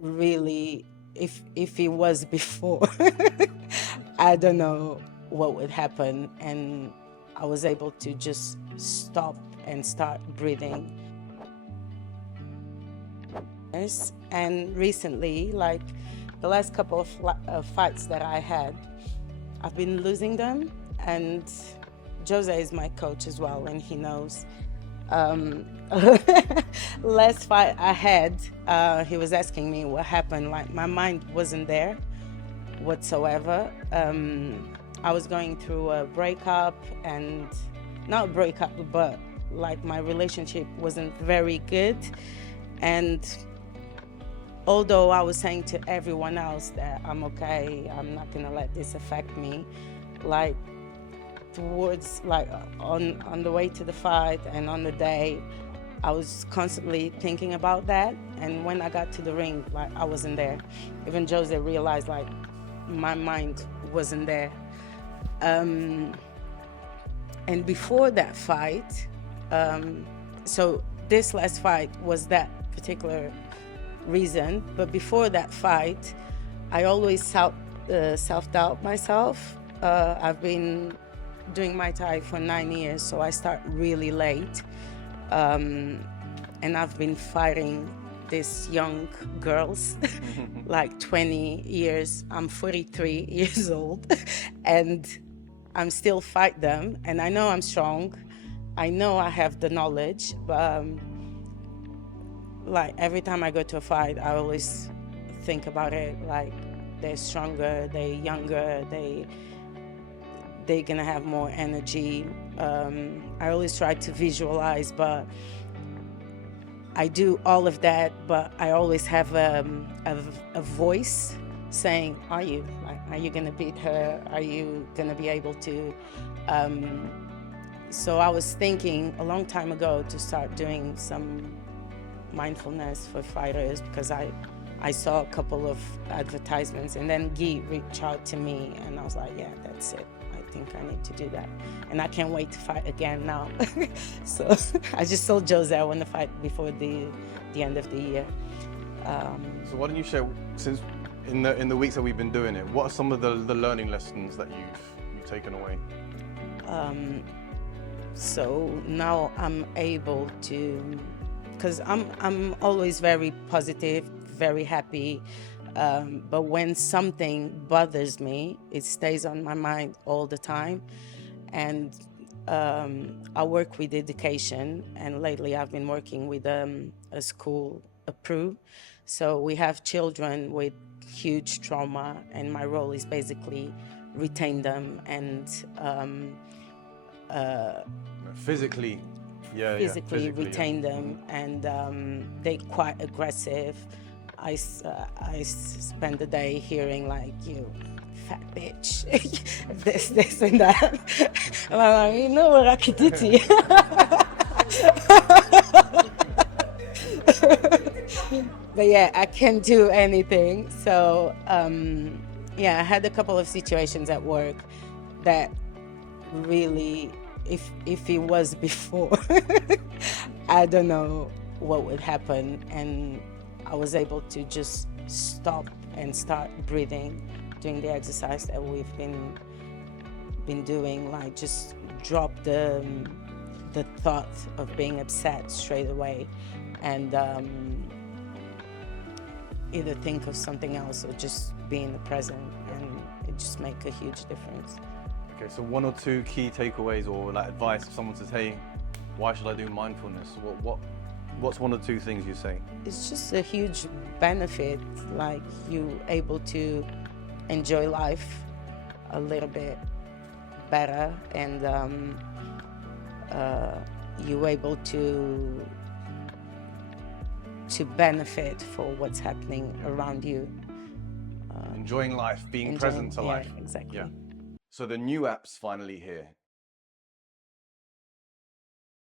really, if it was before, I don't know what would happen. And I was able to just stop and start breathing. And recently, like the last couple of fights that I had, I've been losing them. And Jose is my coach as well, and he knows. Last fight I had, he was asking me what happened. Like, my mind wasn't there whatsoever. I was going through a breakup, and not a breakup, but like my relationship wasn't very good. And although I was saying to everyone else that I'm okay, I'm not gonna let this affect me, like towards, like on the way to the fight and on the day, I was constantly thinking about that. And when I got to the ring, like, I wasn't there. Even Jose realized, like, my mind wasn't there. And before that fight, so this last fight was that particular reason, but before that fight, I always self-doubt myself. I've been doing Muay Thai for 9 years, so I start really late. And I've been fighting these young girls, like 20 years. I'm 43 years old, and I'm still fight them. And I know I'm strong. I know I have the knowledge, but like every time I go to a fight, I always think about it. Like, they're stronger, they're younger, they're gonna have more energy. I always try to visualize, but I do all of that, but I always have a voice saying, are you gonna beat her? Are you gonna be able to? So I was thinking a long time ago to start doing some mindfulness for fighters, because I saw a couple of advertisements, and then Guy reached out to me, and I was like, yeah, that's it. I think I need to do that. And I can't wait to fight again now. So I just told Jose I want to fight before the end of the year. So why don't you share, since in the weeks that we've been doing it, what are some of the learning lessons that you've taken away? So now I'm able to, because I'm always very positive, very happy. But when something bothers me, it stays on my mind all the time. And I work with education, and lately I've been working with a school, a PRU. So we have children with huge trauma, and my role is basically retain them and physically retain them. And they're quite aggressive. I spend the day hearing, like, you fat bitch, this and that. And I'm like, you know what I could do to you? But yeah, I can't do anything. So yeah, I had a couple of situations at work that really, if it was before, I don't know what would happen. And I was able to just stop and start breathing, doing the exercise that we've been doing, like just drop the thought of being upset straight away, and either think of something else or just be in the present, and it just make a huge difference. Okay, so one or two key takeaways or like advice if someone says, hey, why should I do mindfulness? What's one or two things you say? It's just a huge benefit, like you able to enjoy life a little bit better, and you able to benefit for what's happening around you. Enjoying life, being present to life. Exactly. Yeah. So the new app's finally here.